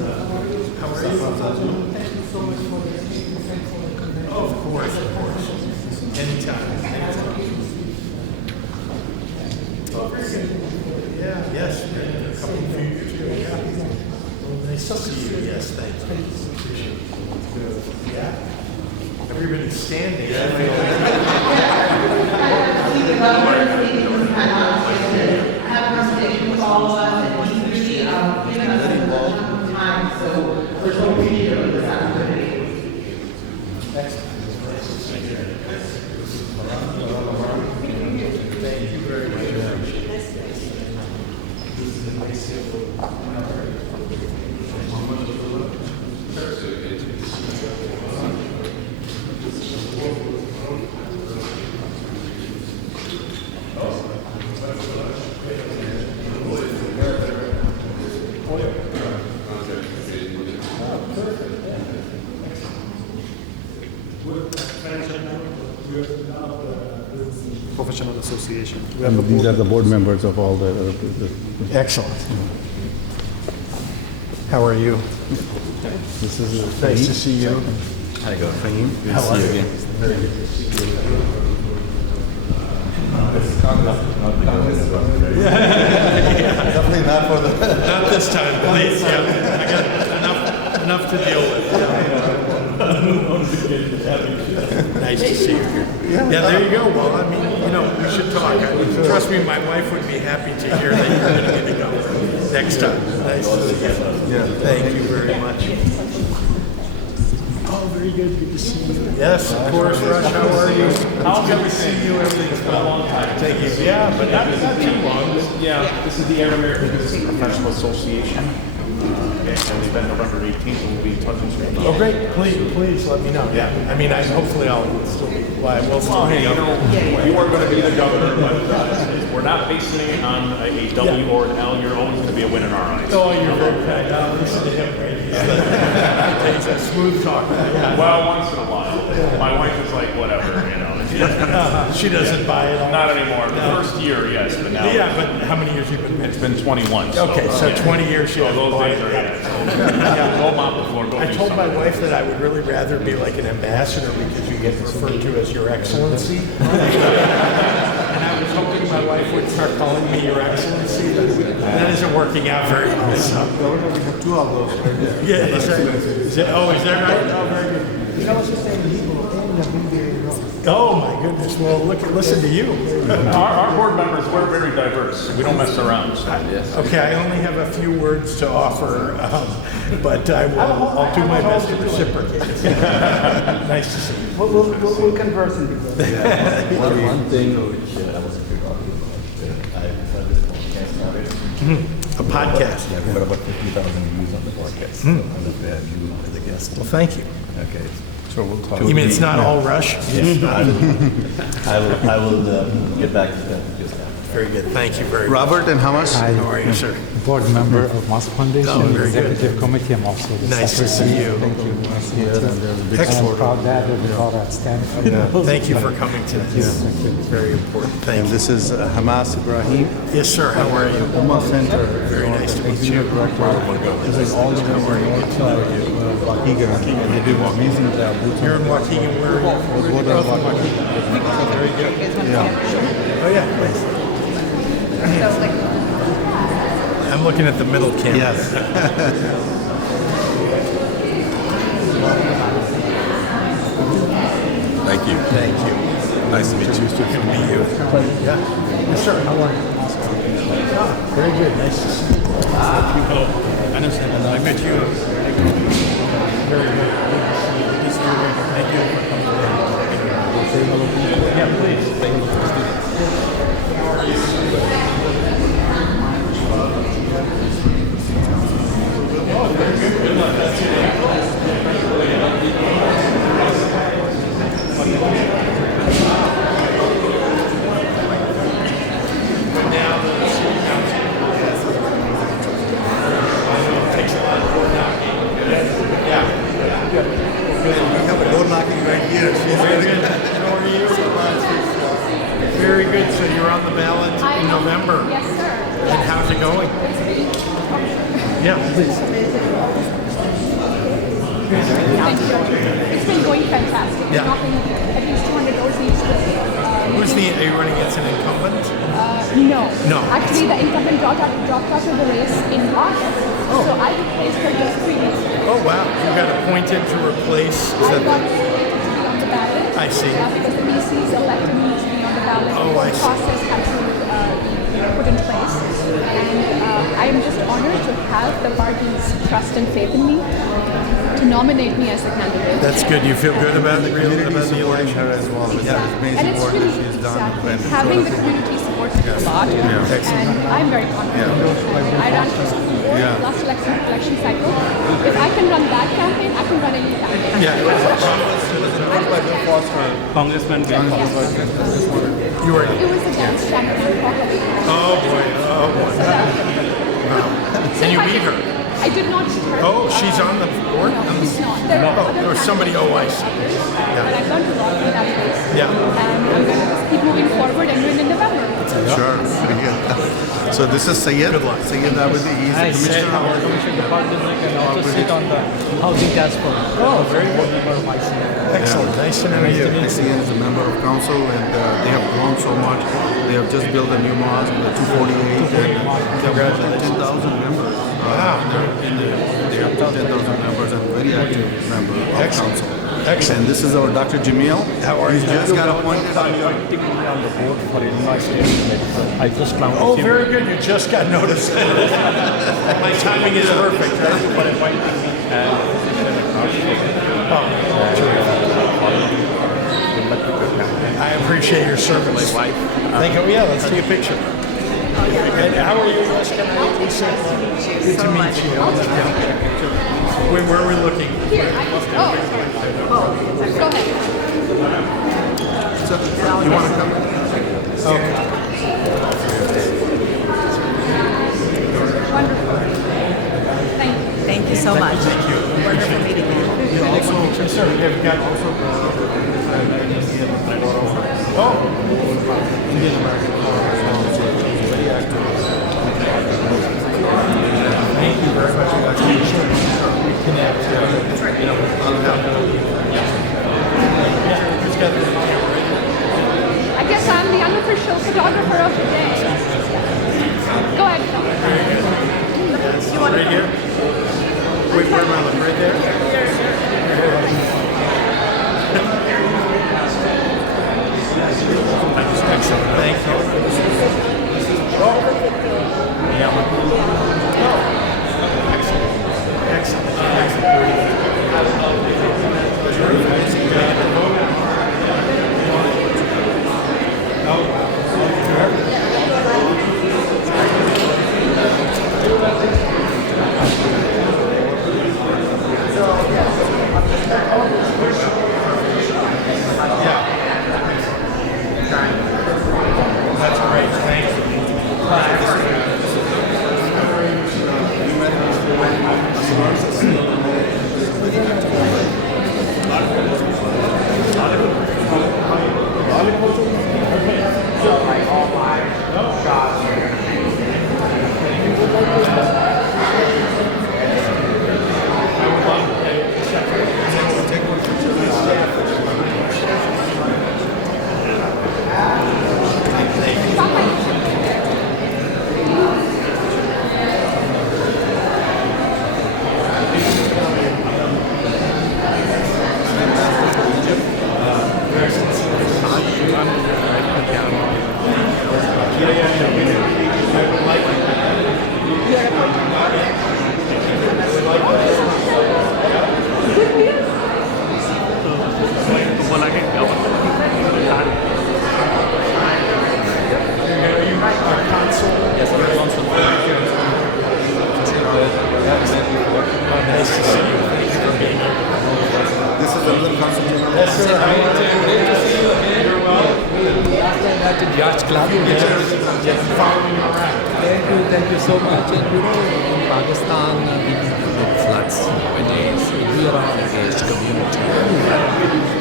How are you? Thank you so much for the Oh, of course, of course. Anytime. Oh, very good. Yeah, yes, a couple of few years ago, yeah. Well, nice to see you. Yes, thank you. Appreciate it. Yeah. Everybody's standing. Have a conversation with all of us, and he's really given us a time, so we're so appreciative of this opportunity. Thank you very much. Professional association. And these are the board members of all the Excellent. How are you? this is Nice to see you. Hi, go. Fahim. Good How to are see you you? again. Very good. Definitely not for the. Not this time, please. Yeah, I got enough to deal with. Nice to see you here. Yeah, there you go. Well, I mean, we should talk. Trust me, my wife would be happy to hear that you're going to get to go next time. Nice to see you. Yeah, thank you very much. Oh, very good. Good to see you. Yes, of course, Rush. How are you? It's good to see you. Everything's been a long time. Thank you. Yeah, but not too long. Yeah, this is the Air-American Business Professional Association. And the event November 18th will be touching screen. Oh, great. Please let me know. Yeah. I mean, hopefully I'll still be, well, I will still be. You are going to be the governor, but we're not basing it on a W or an L. You're always going to be a win in our eyes. Oh, you're very kind. Listen to him, right? He's a smooth talker. Yeah. Well, once in a while. My wife is like, whatever, She doesn't buy it all. Not anymore. The first year, yes, but now. Yeah, but how many years have you been married? It's been 21. So, Okay, so yeah. 20 years she So hasn't those bought days it. are Yeah. Go mop the floor. Go I do told my something. wife that I would really rather be like an ambassador because you get referred to as Your Excellency. And I was hoping my wife would start calling me Your Excellency, but that isn't working out very well. So. We have two of those right there. Yeah, is that right? Oh, very good. You can also say legal and the video. Oh my goodness! Well, listen to you. Our board members, we're very diverse. We don't mess around. So. Okay, I only have a few words to offer, but I'll do my best to reciprocate. Nice to see you. We'll converse in the One thing which I wasn't sure about, I've heard this podcast now. A podcast. Yeah, I've got about 50,000 views on the podcast. I'm not bad, you as a guest. Well, thank you. Okay. So we'll talk. You mean it's not all rush? I will get back to that just now. Very good. Thank you very much. Robert and Hamas. Hi. How are you, sir? board member of Musk Foundation, Oh, very good. executive committee. I'm also the Nice to see secretary. you. Thank you. Nice to meet you. I'm Excellent. proud dad of the daughter at Stanford. Thank you for coming today. Thank you. Very important. And Thank you. this is Hamas Ibrahim, Yes, sir. How are you? Hamas Center. Very nice to meet you. This is all the way from Waukegan, and they do an amazing job. You're in Waukegan. Where are you? Both are Waukegan. Very good. Yeah. Oh, yeah. Please. I'm looking at the middle camera. Yes. Thank you. Thank you. Nice to meet you. Good to meet you. Yeah. Yes, sir. How are you? Ah, very good. Nice to see you. I understand. I met you. Very good. Good to see you. Good to see you. Thank you for coming in. Yeah, please. We have a door knocking right here. Very good. How are you? Very good. So It's been going fantastic. Yeah. Knocking at least 200 doors each day. Are you running against an incumbent? No. No. Actually, the incumbent dropped out of the race in August. So I replaced her just 3 weeks ago. Oh wow, you got appointed to replace. I got elected to be on the ballot. I see. Because the VCs elected me to be on the ballot. Oh, I The see. process had to be put in place. And I am just honored to have the party's trust and faith in me to nominate me as the candidate. That's good. You feel good about the Supporting election? her as well with that And amazing it's work really that she has done. exactly. when- Having the community supports me a lot, and I'm very confident. I ran for school board last election cycle. If I can run that campaign, I can run any campaign. Yeah. Congressman Bill Foster. You were. It was against Shannon Hawley. Oh boy. Oh boy. And you beat her. I did not beat her. Oh, she's on the board. No, she's not. There are other Or somebody. Oh, I see. But I've learned a lot in that race. Yeah. And I'm going to just keep moving forward and win in November. Sure. Pretty good. So this is Syed. Good luck. Syed Abadi. He's the commissioner of our Commissioner Department and also sit on the housing task force. Oh, very good. Excellent. Nice to meet you. Syed is a member of council, and they have grown so much. They have just built a new mosque, the 248, and they have more than 10,000 members. They have 10,000 members and very active member of council. Excellent. And this is our Dr. Jamil. How are He's you? just got appointed on your On the board for Illinois State Legislature. I just found Oh, very good. You just got noticed. My timing is perfect. for appointing me as I appreciate your service. wife. Thank you. Yeah, let's take a picture. And how are you, Jessica? Lisa? Good to meet you. Where are we looking? Here, go ahead. You want to come? Okay. Wonderful. Thank you. Thank you so much. Thank you. Wonderful meeting you. You also, yes, sir. You've got also. Oh. Indian American Forum as well, so he's very active. Thank you very much. You guys can connect. I guess I'm the unofficial photographer of the day. Go ahead. You want Right here? Wait, where am I looking? Right there? Excellent. Thank you. That's great. Thank you. This is another council member. Yacht Club. Thank you so much. And you know, in Pakistan, we deal with floods, nowadays. We are an engaged community.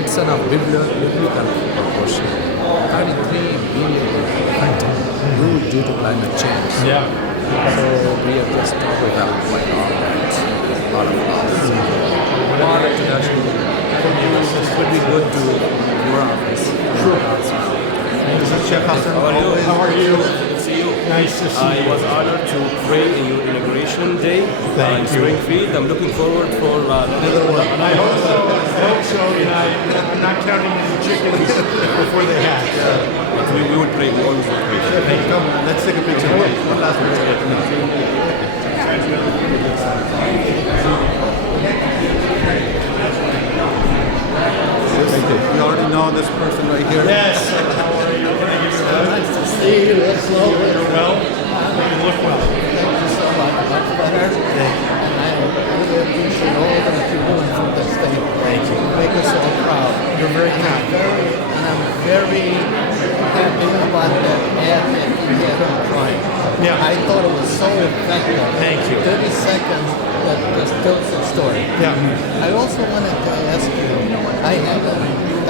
It's an biblical proportion. 33 million people due to climate change. Yeah. So we are just without my government. Thank in you. Springfield. I'm looking forward for another one. I hope so. I hope so. And I'm not counting any chickens before they hatch. But we would play more. Hey, come on, let's take a picture. One last picture. You already know this person right here. Yes. How are you? Nice to see you. You're well. You look well. Thank you so much. Much better. And I really appreciate all that you're doing for this thing. Thank you. Make us all proud. You're very kind. I'm very happy about that ad that you had on Prime. Yeah. I thought it was so effective. Thank you. 30 seconds that just tells the story. Yeah. I also wanted to ask you, I have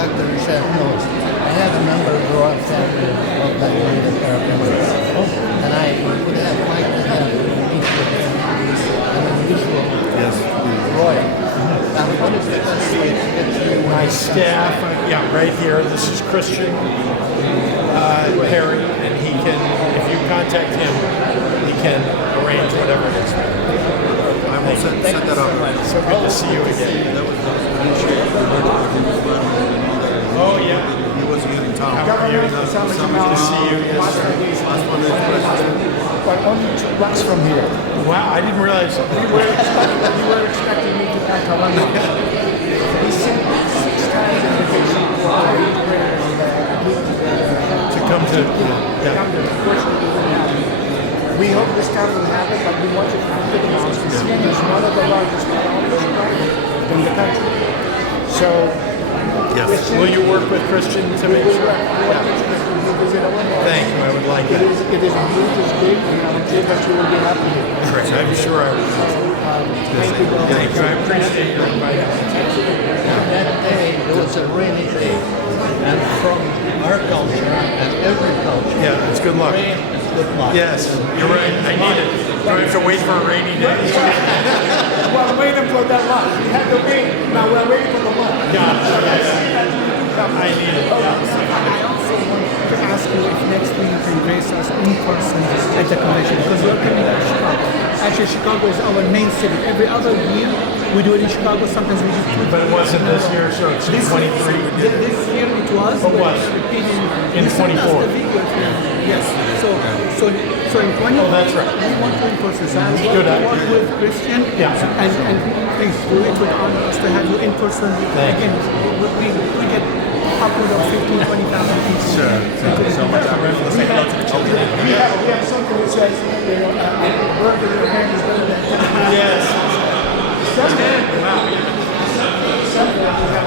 Dr. Rashad knows, I have a member of the royal family of Nigerian Arab Emirates. And I would have liked to have meet with him. He's an unusual royal. Now, what is the best way to get you? My staff, yeah, right here. This is Christian Perry, and he can, if you contact him, he can arrange whatever it is. I will set that up. So good to see you again. Oh, yeah. He was here in town. How are you? Good to see you. Yes, Last one is President. But only 2 blocks from here. wow, I didn't realize. You were expecting me to come to London. He sent me 6 times invitation for To come to, yeah. Unfortunately, it didn't happen. We hope this time will happen, but we want you to come to the mosque to see it. It's one of the largest in the country. So, Yes. Will you work with Christian to make sure? Thank you. I would like it that. is a huge, it's big, and I'm sure that you will be happy here. I'm sure I will. Thank you. Thank you. I appreciate your invite. That day, it was a rainy day. And from our culture and every culture, Yeah, it's good luck. rain is good luck. Yes, you're right. I need it. Do I have to wait for a rainy day? Well, waiting for that lunch. We had the rain, now we're waiting for the lunch. I need it. I also want to ask you if next week you can grace us in person at the convention, because we're coming to Chicago. Actually, Chicago is our main city. Every other year we do it in Chicago. Sometimes we do 2. But it wasn't this year, so it's 23 we did. This year it was. It was. In You sent us 24. the video. Yes. So in 24. Oh, that's right. We want to in person. So I Good idea. work with Christian. Yeah. And please do it. Would honor us to have you in person. Thank Again, we get upward of 15, 20,000 people. Sure. Thank you so much. We have something that says, work with your hand is better than Yes. Sunday, we have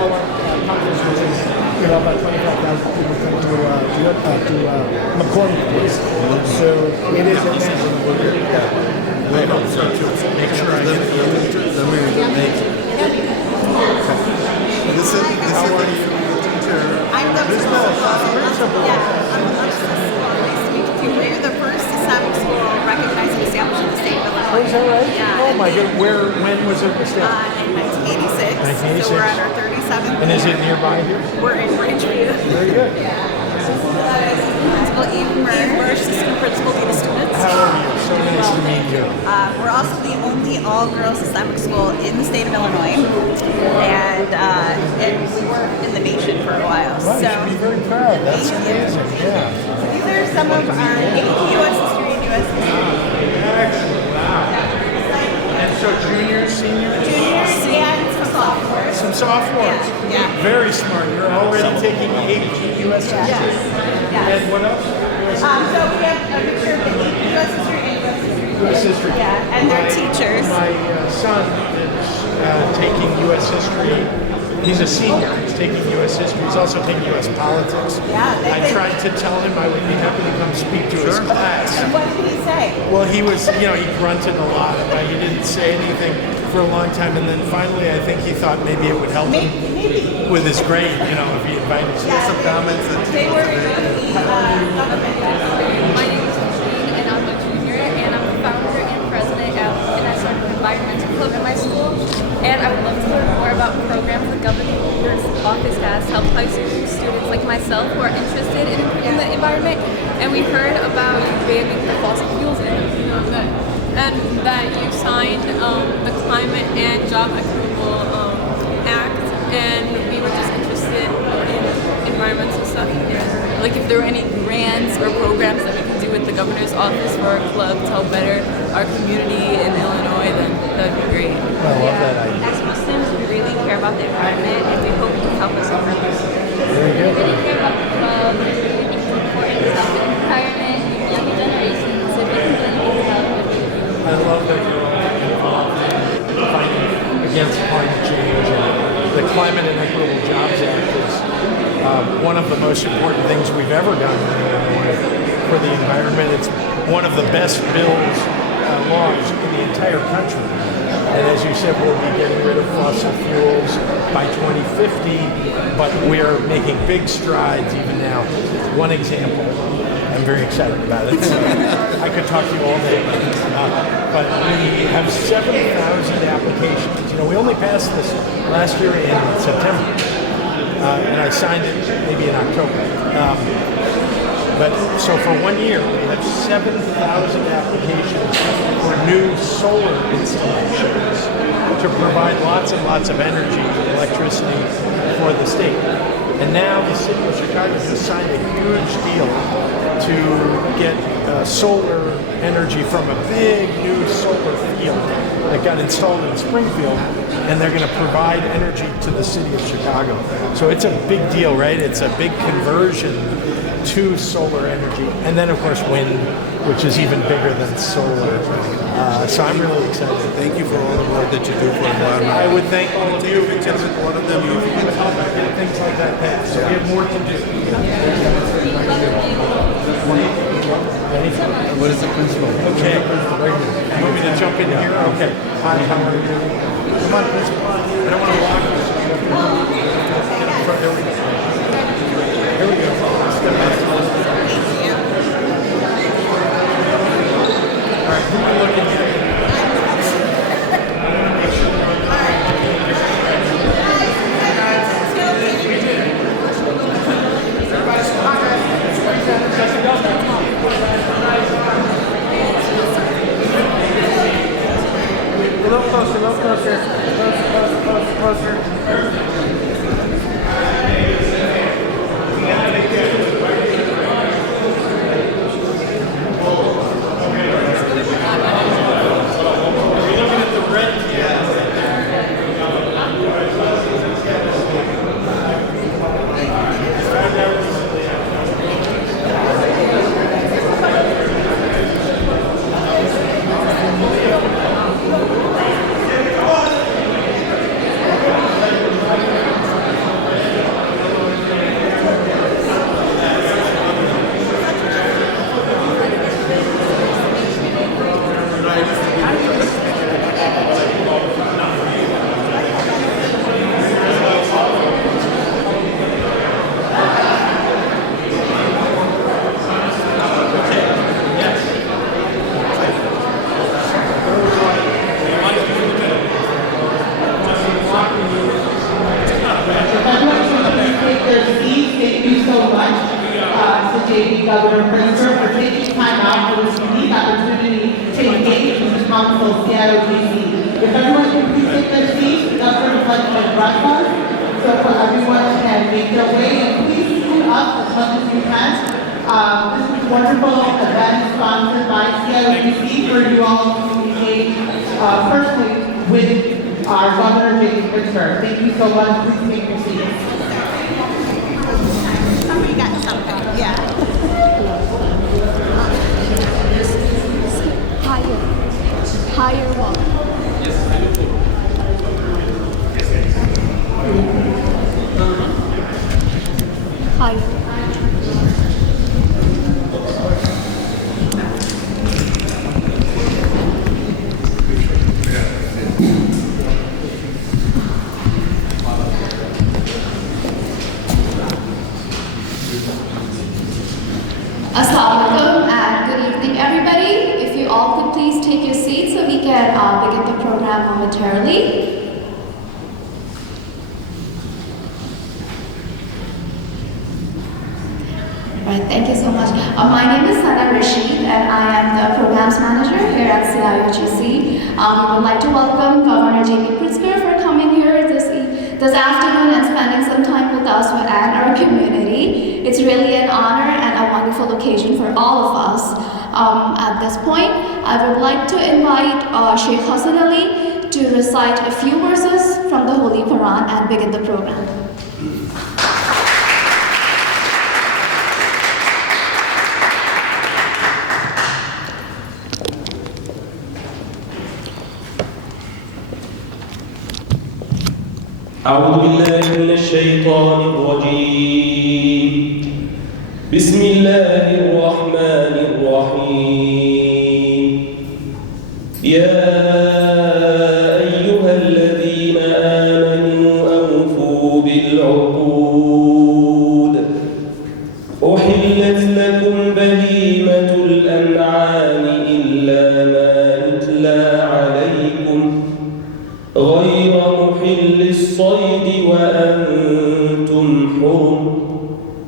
our conference, which is about 25,000 people come to McCormick Place. So it is amazing. I hope so too. Make sure I get This is the teacher. I'm the principal. Yeah, I'm the principal. Nice to meet you. We're the first Islamic school recognized and established in the state of Illinois. Oh, is that right? Yeah. Oh my God. When was it established? In 1986. 1986. So we're on our 37th. And is it nearby here? We're in Bridgeview. Very good. Principal Eve Murray, assistant principal, dean of students. How are you? So nice to meet you. We're also the only all-girls Islamic school in the state of Illinois, and we were in the nation for a while. Right, you So should be very proud. That's thank you. amazing. Yeah. These are some of our U.S. history and U.S. history. Excellent. Wow. And so juniors, seniors? Juniors and some sophomores. Some sophomores. Yeah. Very smart. You're already taking AP US history. Yes. And what else? So we have a picture of the U.S. history and U.S. history. US history. Yeah, and their teachers. My son is taking U.S. history. He's a senior. He's taking U.S. history. He's also taking U.S. politics. Yeah, I tried to tell him I would be happy to come speak to his class. And what did he say? Well, he was, he grunted a lot, but he didn't say anything for a long time. And then finally, I think he thought maybe it would help him Maybe. with his grade, if he invited you. Some comments that They were in the government. My name is Christine, and I'm a junior, and I'm the founder and president of an environmental club in my school. And I would love to learn more about programs the governor's office has to help high school students like myself who are interested in improving the environment. And we heard about banning the fossil fuels in and that you signed the Climate and Job Equitable Act, and we were just interested in environmental stuff. Like if there were any grants or programs that we can do with the governor's office for our club to help better our community in Illinois, then that would be great. I love that idea. As Muslims, we really care about the environment, and we hope you can help us with that. Very good. We really care about the club, and we really think it's important to help the environment, younger generations, and we can really help with I love that you're all involved in fighting against climate change, and the Climate and Equitable Jobs Act is one of the most important things we've ever done for the environment. It's one of the best bills, laws in the entire country. And as you said, we'll be getting rid of fossil fuels by 2050, but we're making big strides even now. One example, I'm very excited about it. I could talk to you all day, but we have 7,000 applications. You know, we only passed this last year in September, and I signed it maybe in October. But so for 1 year, we have 7,000 applications for new solar installations to provide lots and lots of energy, electricity for the state. And now the city of Chicago just signed a huge deal to get solar energy from a big new solar field that got installed in Springfield, and they're going to provide energy to the city of Chicago. So it's a big deal, right? It's a big conversion to solar energy. And then, of course, wind, which is even bigger than solar. So I'm really excited. Thank you for all the work that you do for environment. I would thank all of you. Pictures with one of them. You would help get things like that passed. So we have more to do. What is the principal? Okay. You want me to jump in here? Okay. Hi, how are you? Come on, principal. I don't want to walk you. Get up front. There we go. Here we go. Step back. All right, who are we looking at? A little closer, closer. Governor Pritzker for taking time out for this unique opportunity to engage with the Council of Seattle, DC. If everyone can please take their seats, the governor would like to address us. So for everyone can make their way and please scoot up as much as you can. This is a wonderful event sponsored by Seattle, DC for you all to engage personally with our Governor J.B. Pritzker. Thank you so much. Please take your seats. Somebody got something, yeah. higher wall. Higher. Assalamu alaikum and good evening everybody. If you all could please take your seats so we can begin the program momentarily. Right, thank you so much. My name is Sana Rashid, and I am the Programs Manager here at CIUGC. We would like to welcome Governor Jamie Pritzker for coming here this afternoon and spending some time with us and our community. It's really an honor and a wonderful occasion for all of us. At this point, I would like to invite Sheikh Hassan Ali to recite a few verses from the Holy Quran and begin the program. أعوذ بالله من الشيطان الرجيم بسم الله الرحمن الرحيم يا أيها الذين آمنوا أوفوا بالعقود أحلت لكم بهيمة الأنعام إلا ما يتلى عليكم غير محل الصيد وأنتم حرم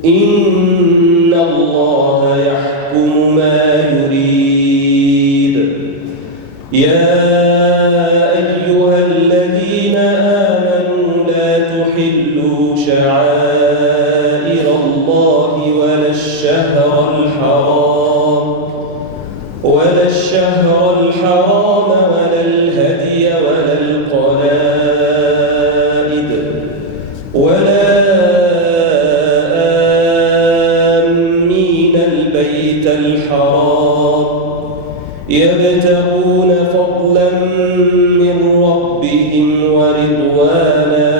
إن الله يحكم ما يريد يا أيها الذين آمنوا لا تحلوا شعائر الله ولا الشهر الحرام ولا الهدي ولا القلائد ولا آمين البيت الحرام يبتغون فضلا من ربهم ورضوانا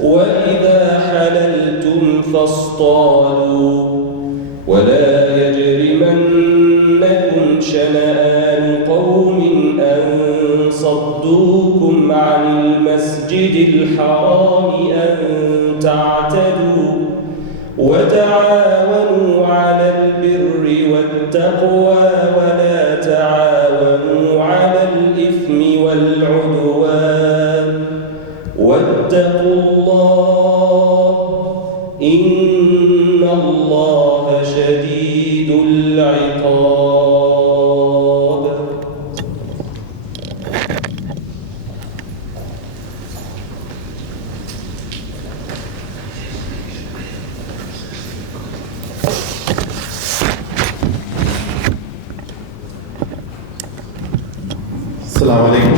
وإذا حللتم فاصطادوا ولا يجرمنكم شنآن قوم أن صدوكم عن المسجد الحرام أن تعتدوا وتعاونوا على البر والتقوى ولا تعاونوا على الإثم والعدوان واتقوا الله إن الله شديد العقاب. Assalamu alaikum.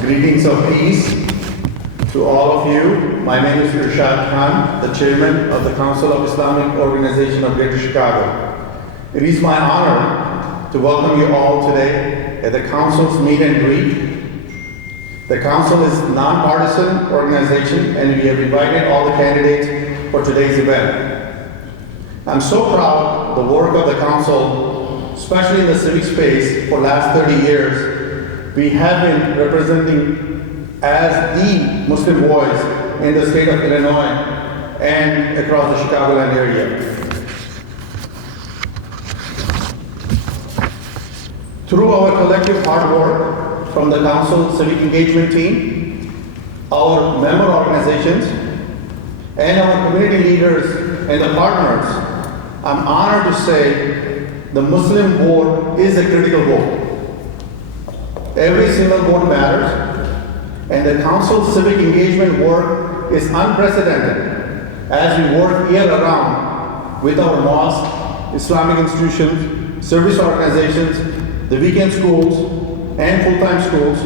Greetings of peace to all of you. My name is Irshad Khan, the chairman of the Council of Islamic Organization of Greater Chicago. It is my honor to welcome you all today at the Council's meet and greet. The Council is a non-partisan organization and we have invited all the candidates for today's event. I'm so proud of the work of the Council, especially in the civic space for the last 30 years. We have been representing as the Muslim voice in the state of Illinois and across the Chicagoland area. Through our collective hard work from the Council Civic Engagement Team, our member organizations, and our community leaders and the partners, I'm honored to say the Muslim vote is a critical vote. Every single vote matters, and the Council's civic engagement work is unprecedented as we work year-round with our mosques, Islamic institutions, service organizations, the weekend schools, and full-time schools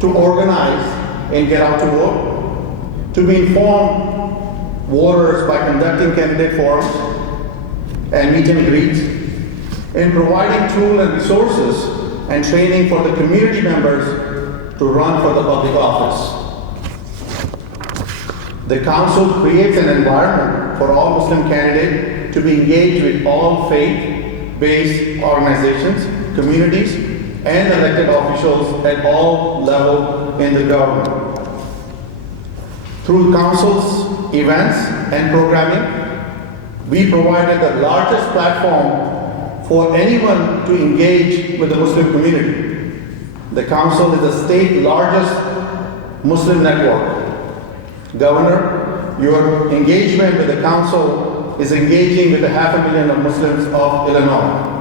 to organize and get out to vote, to be informed voters by conducting candidate forums and meet and greets, in providing tools and resources and training for the community members to run for the public office. The Council creates an environment for all Muslim candidates to be engaged with all faith-based organizations, communities, and elected officials at all levels in the government. Through Council's events and programming, we provided the largest platform for anyone to engage with the Muslim community. The Council is the state's largest Muslim network. Governor, your engagement with the Council is engaging with the 500,000 of Muslims of Illinois.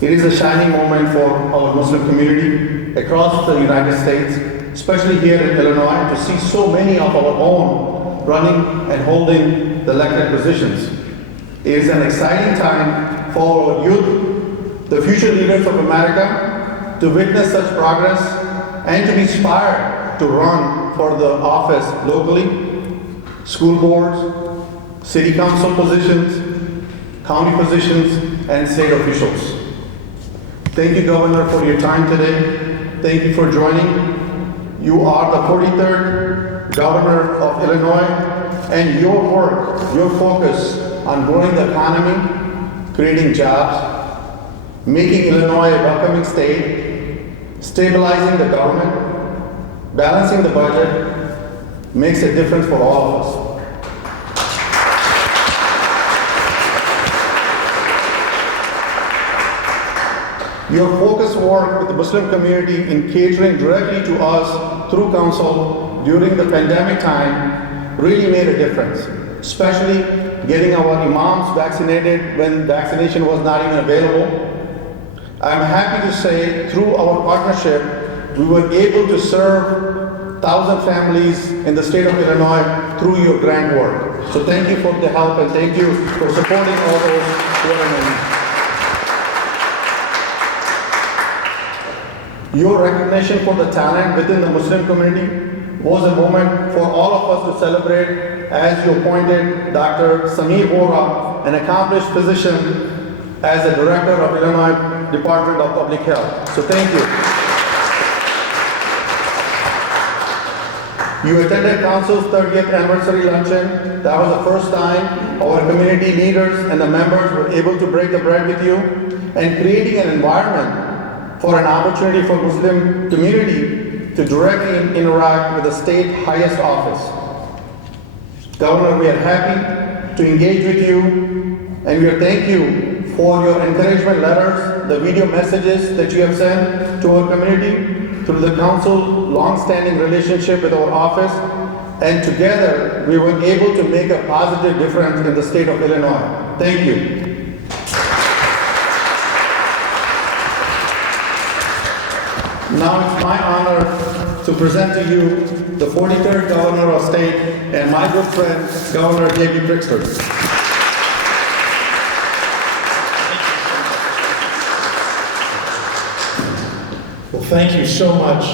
It is a shining moment for our Muslim community across the United States, especially here in Illinois, to see so many of our own running and holding the elected positions. It is an exciting time for our youth, the future leaders of America, to witness such progress and to be inspired to run for the office locally, school boards, city council positions, county positions, and state officials. Thank you, Governor, for your time today. Thank you for joining. You are the 43rd Governor of Illinois, and your work, your focus on growing the economy, creating jobs, making Illinois a welcoming state, stabilizing the government, balancing the budget, makes a difference for all of us. Your focused work with the Muslim community in catering directly to us through council during the pandemic time really made a difference, especially getting our imams vaccinated when vaccination was not even available. I'm happy to say through our partnership, we were able to serve 1,000 families in the state of Illinois through your grant work. So thank you for the help and thank you for supporting all those who are in need. Your recognition for the talent within the Muslim community was a moment for all of us to celebrate as you appointed Dr. Samir Vora, an accomplished physician, as the Director of Illinois Department of Public Health. So thank you. You attended Council's 30th anniversary luncheon. That was the first time our community leaders and the members were able to break the bread with you and creating an environment for an opportunity for Muslim community to directly interact with the state highest office. Governor, we are happy to engage with you and we thank you for your encouragement letters, the video messages that you have sent to our community, through the council's long-standing relationship with our office, and together we were able to make a positive difference in the state of Illinois. Thank you. Now it's my honor to present to you the 43rd Governor of State and my good friend, Governor J.B. Pritzker. Well, thank you so much,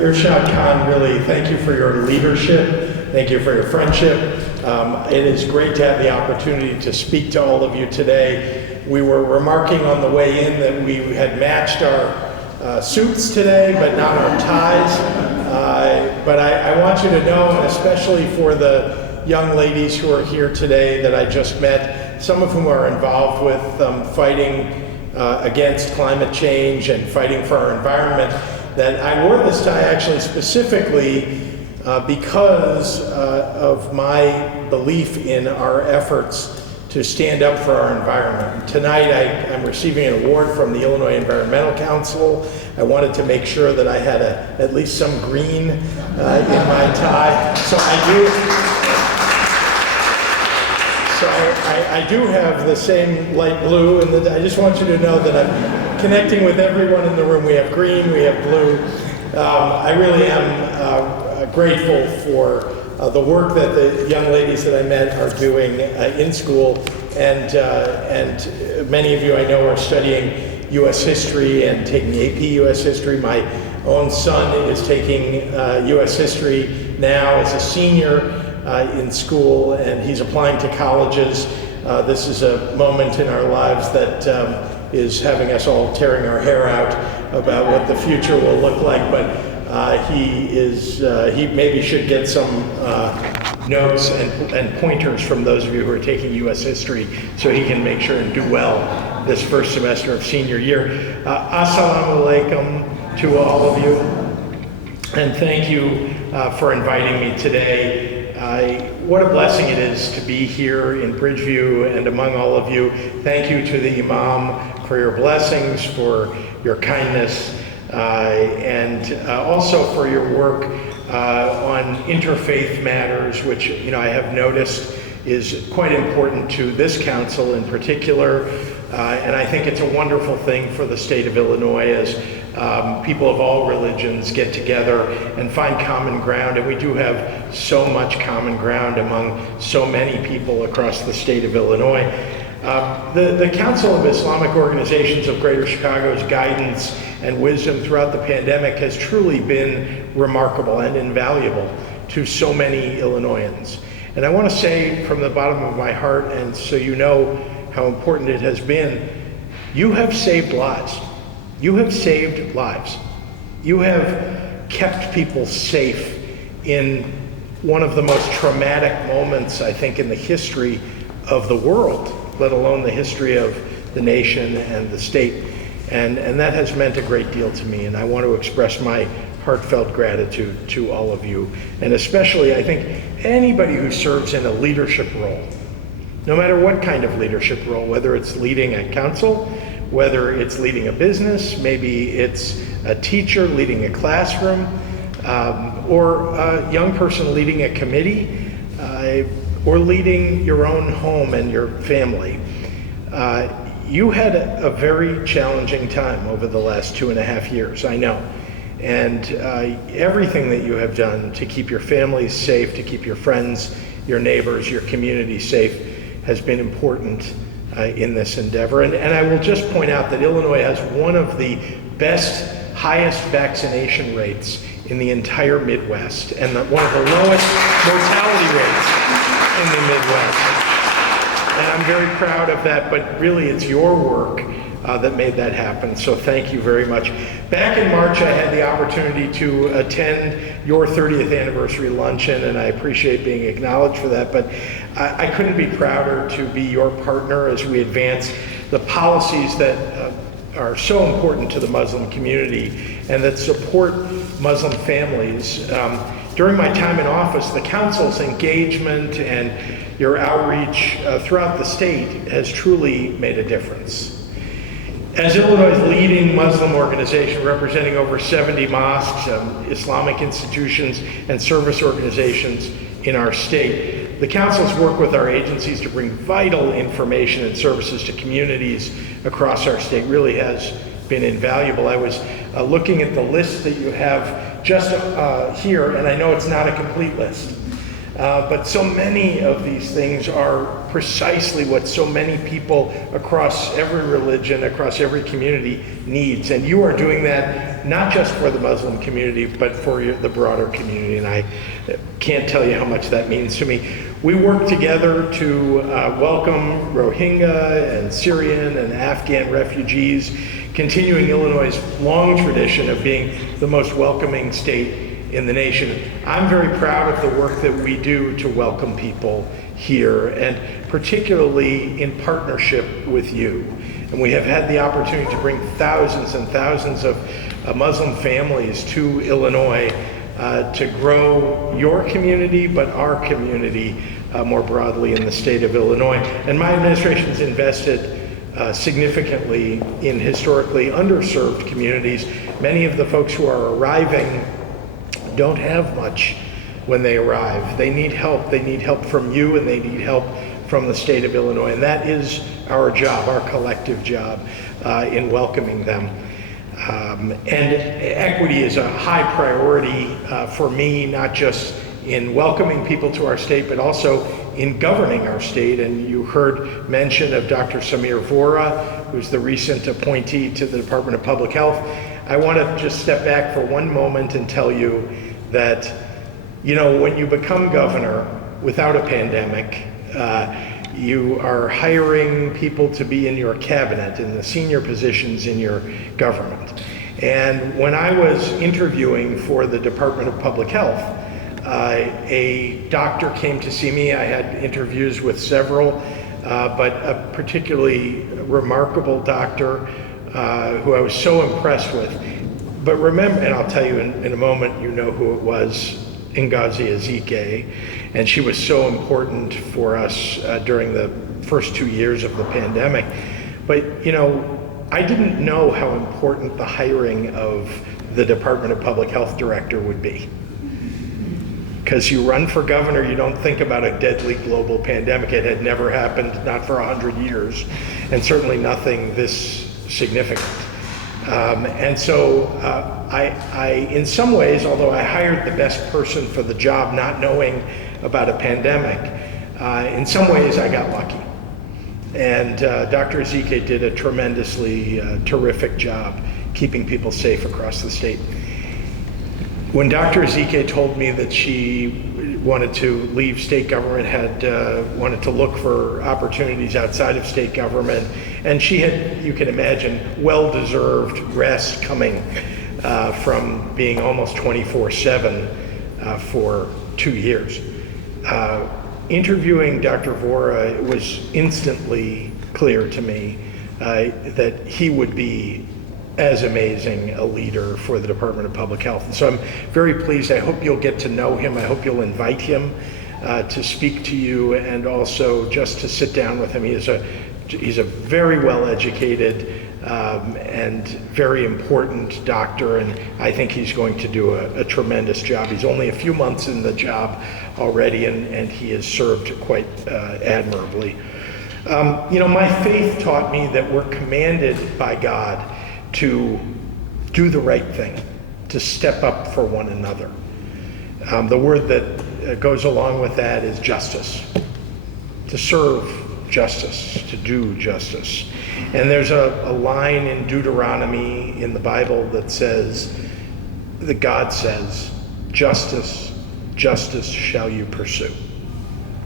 Irshad Khan, really, thank you for your leadership, thank you for your friendship. It is great to have the opportunity to speak to all of you today. We were remarking on the way in that we had matched our suits today, but not our ties. But I want you to know, and especially for the young ladies who are here today that I just met, some of whom are involved with fighting against climate change and fighting for our environment, that I wore this tie actually specifically because of my belief in our efforts to stand up for our environment. Tonight I'm receiving an award from the Illinois Environmental Council. I wanted to make sure that I had at least some green in my tie. So I do have the same light blue, and I just want you to know that I'm connecting with everyone in the room. We have green, we have blue. I really am grateful for the work that the young ladies that I met are doing in school, and many of you I know are studying U.S. history and taking AP U.S. history. My own son is taking U.S. history now as a senior in school, and he's applying to colleges. This is a moment in our lives that is having us all tearing our hair out about what the future will look like, but he maybe should get some notes and pointers from those of you who are taking U.S. history so he can make sure and do well this first semester of senior year. Assalamu alaikum to all of you, and thank you for inviting me today. What a blessing it is to be here in Bridgeview and among all of you. Thank you to the Imam for your blessings, for your kindness, and also for your work on interfaith matters, which I have noticed is quite important to this council in particular. And I think it's a wonderful thing for the state of Illinois as people of all religions get together and find common ground. And we do have so much common ground among so many people across the state of Illinois. The Council of Islamic Organizations of Greater Chicago's guidance and wisdom throughout the pandemic has truly been remarkable and invaluable to so many Illinoisans. And I want to say from the bottom of my heart, and so you know how important it has been, you have saved lives. You have saved lives. You have kept people safe in one of the most traumatic moments, I think, in the history of the world, let alone the history of the nation and the state. And that has meant a great deal to me, and I want to express my heartfelt gratitude to all of you, and especially, I think, anybody who serves in a leadership role, no matter what kind of leadership role, whether it's leading a council, whether it's leading a business, maybe it's a teacher leading a classroom, or a young person leading a committee, or leading your own home and your family. You had a very challenging time over the last 2.5 years, I know. And everything that you have done to keep your families safe, to keep your friends, your neighbors, your community safe has been important in this endeavor. And I will just point out that Illinois has one of the best, highest vaccination rates in the entire Midwest, and one of the lowest mortality rates in the Midwest. And I'm very proud of that, but really it's your work that made that happen, so thank you very much. Back in March, I had the opportunity to attend your 30th anniversary luncheon, and I appreciate being acknowledged for that, but I couldn't be prouder to be your partner as we advance the policies that are so important to the Muslim community and that support Muslim families. During my time in office, the council's engagement and your outreach throughout the state has truly made a difference. As Illinois' leading Muslim organization representing over 70 mosques, Islamic institutions, and service organizations in our state, the council's work with our agencies to bring vital information and services to communities across our state really has been invaluable. I was looking at the list that you have just here, and I know it's not a complete list. But so many of these things are precisely what so many people across every religion, across every community needs. And you are doing that not just for the Muslim community, but for the broader community. And I can't tell you how much that means to me. We work together to welcome Rohingya and Syrian and Afghan refugees, continuing Illinois' long tradition of being the most welcoming state in the nation. I'm very proud of the work that we do to welcome people here, and particularly in partnership with you. And we have had the opportunity to bring thousands and thousands of Muslim families to Illinois to grow your community, but our community more broadly in the state of Illinois. And my administration's invested significantly in historically underserved communities. Many of the folks who are arriving don't have much when they arrive. They need help. They need help from you, and they need help from the state of Illinois. And that is our job, our collective job in welcoming them. And equity is a high priority for me, not just in welcoming people to our state, but also in governing our state. And you heard mention of Dr. Samir Vora, who's the recent appointee to the Department of Public Health. I want to just step back for one moment and tell you that, when you become governor without a pandemic, you are hiring people to be in your cabinet, in the senior positions in your government. And when I was interviewing for the Department of Public Health, a doctor came to see me. I had interviews with several, but a particularly remarkable doctor who I was so impressed with. But remember, and I'll tell you in a moment, you know who it was, Ngozi Ezike, and she was so important for us during the first 2 years of the pandemic. But, I didn't know how important the hiring of the Department of Public Health director would be. Because you run for governor, you don't think about a deadly global pandemic. It had never happened, not for 100 years, and certainly nothing this significant. And so I, in some ways, although I hired the best person for the job, not knowing about a pandemic, in some ways I got lucky. And Dr. Ezike did a tremendously terrific job keeping people safe across the state. When Dr. Ezike told me that she wanted to leave state government, wanted to look for opportunities outside of state government, and she had, you can imagine, well-deserved rest coming from being almost 24/7 for 2 years. Interviewing Dr. Vora, it was instantly clear to me that he would be as amazing a leader for the Department of Public Health. And so I'm very pleased. I hope you'll get to know him. I hope you'll invite him to speak to you and also just to sit down with him. He's a very well-educated and very important doctor, and I think he's going to do a tremendous job. He's only a few months in the job already, and he has served quite admirably. You know, my faith taught me that we're commanded by God to do the right thing, to step up for one another. The word that goes along with that is justice, to serve justice, to do justice. And there's a line in Deuteronomy in the Bible that says, that God says, justice, justice shall you pursue,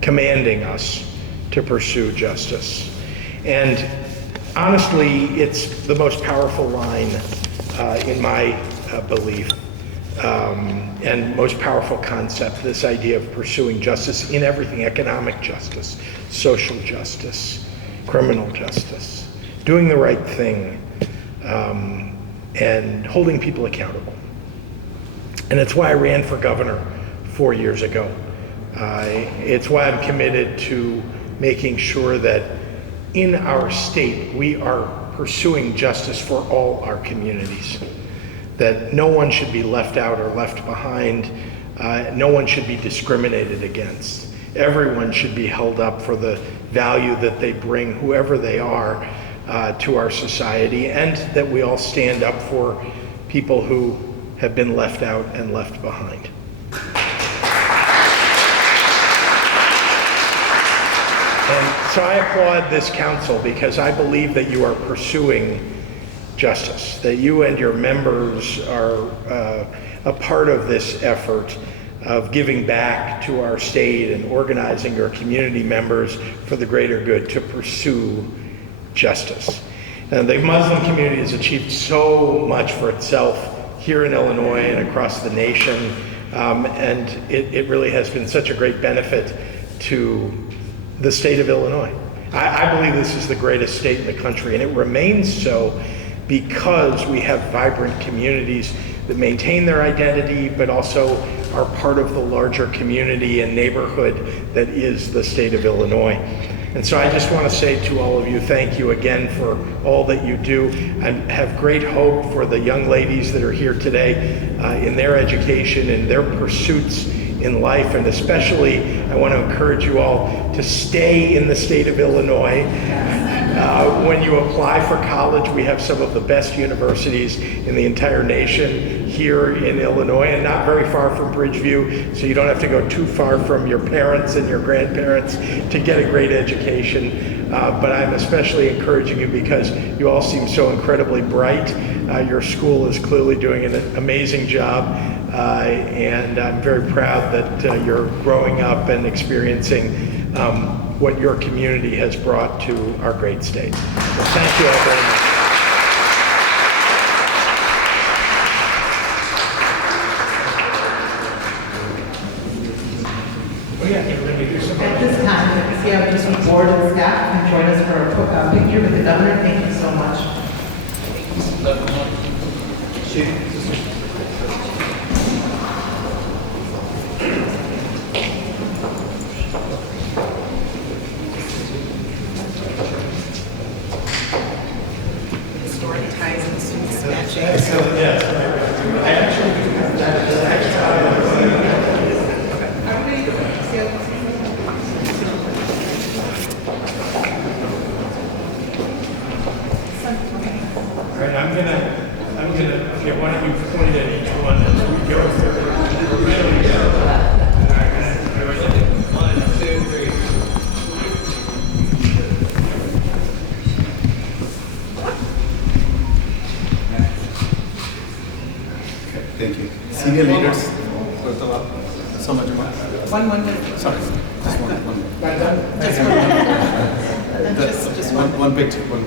commanding us to pursue justice. And honestly, it's the most powerful line in my belief and most powerful concept, this idea of pursuing justice in everything: economic justice, social justice, criminal justice, doing the right thing, and holding people accountable. And it's why I ran for governor 4 years ago. It's why I'm committed to making sure that in our state we are pursuing justice for all our communities, that no one should be left out or left behind, no one should be discriminated against. Everyone should be held up for the value that they bring, whoever they are, to our society, and that we all stand up for people who have been left out and left behind. And so I applaud this council because I believe that you are pursuing justice, that you and your members are a part of this effort of giving back to our state and organizing your community members for the greater good to pursue justice. And the Muslim community has achieved so much for itself here in Illinois and across the nation, and it really has been such a great benefit to the state of Illinois. I believe this is the greatest state in the country, and it remains so because we have vibrant communities that maintain their identity, but also are part of the larger community and neighborhood that is the state of Illinois. And so I just want to say to all of you, thank you again for all that you do. I have great hope for the young ladies that are here today in their education and their pursuits in life, and especially I want to encourage you all to stay in the state of Illinois. When you apply for college, we have some of the best universities in the entire nation here in Illinois, and not very far from Bridgeview, so you don't have to go too far from your parents and your grandparents to get a great education. But I'm especially encouraging you because you all seem so incredibly bright. Your school is clearly doing an amazing job, and I'm very proud that you're growing up and experiencing what your community has brought to our great state. So thank you all very much. At this time, the CIOGC board and staff can join us for a picture with the governor. Thank you so much. The story ties and suits matching. Yes, I actually have that. Okay, why don't you point at each one as we go through? One, two, three. Thank you. Senior leaders. So much more. One minute. Sorry, just one. Just one. One picture. One.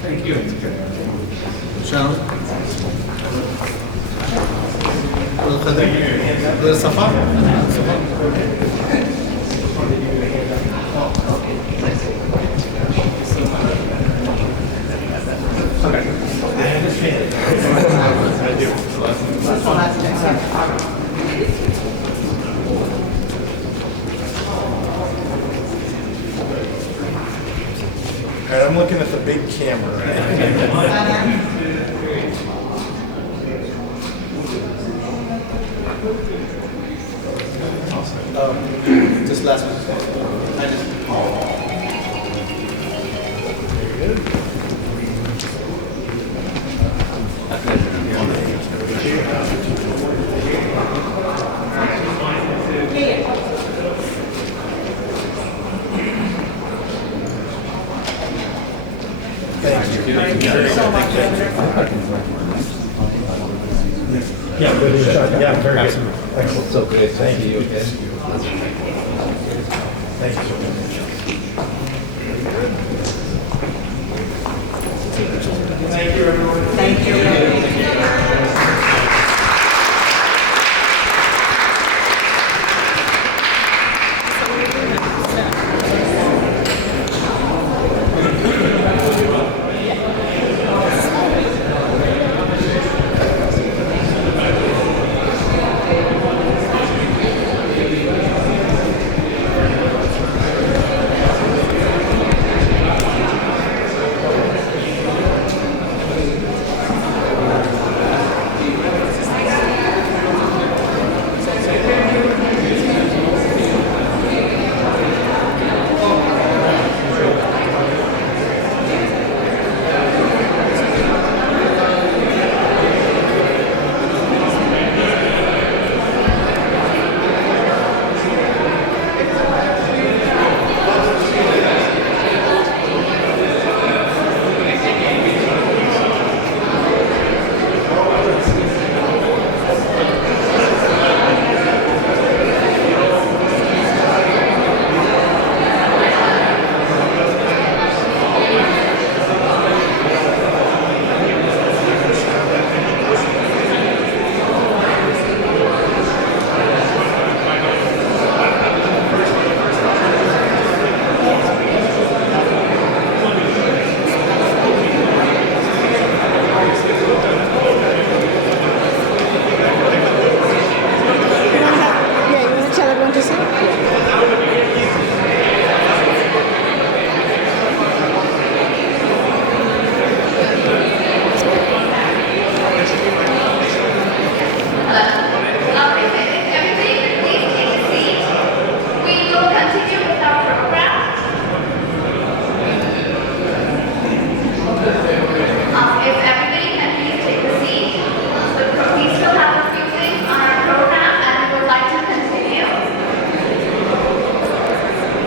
Thank you. Sharon. Brother Safa. All right, I'm looking at the big camera. Just last one. Thank you. Thank you so much, Yeah, good shot. Yeah, very good. Excellent. So great. Thank you. Okay. Thank you.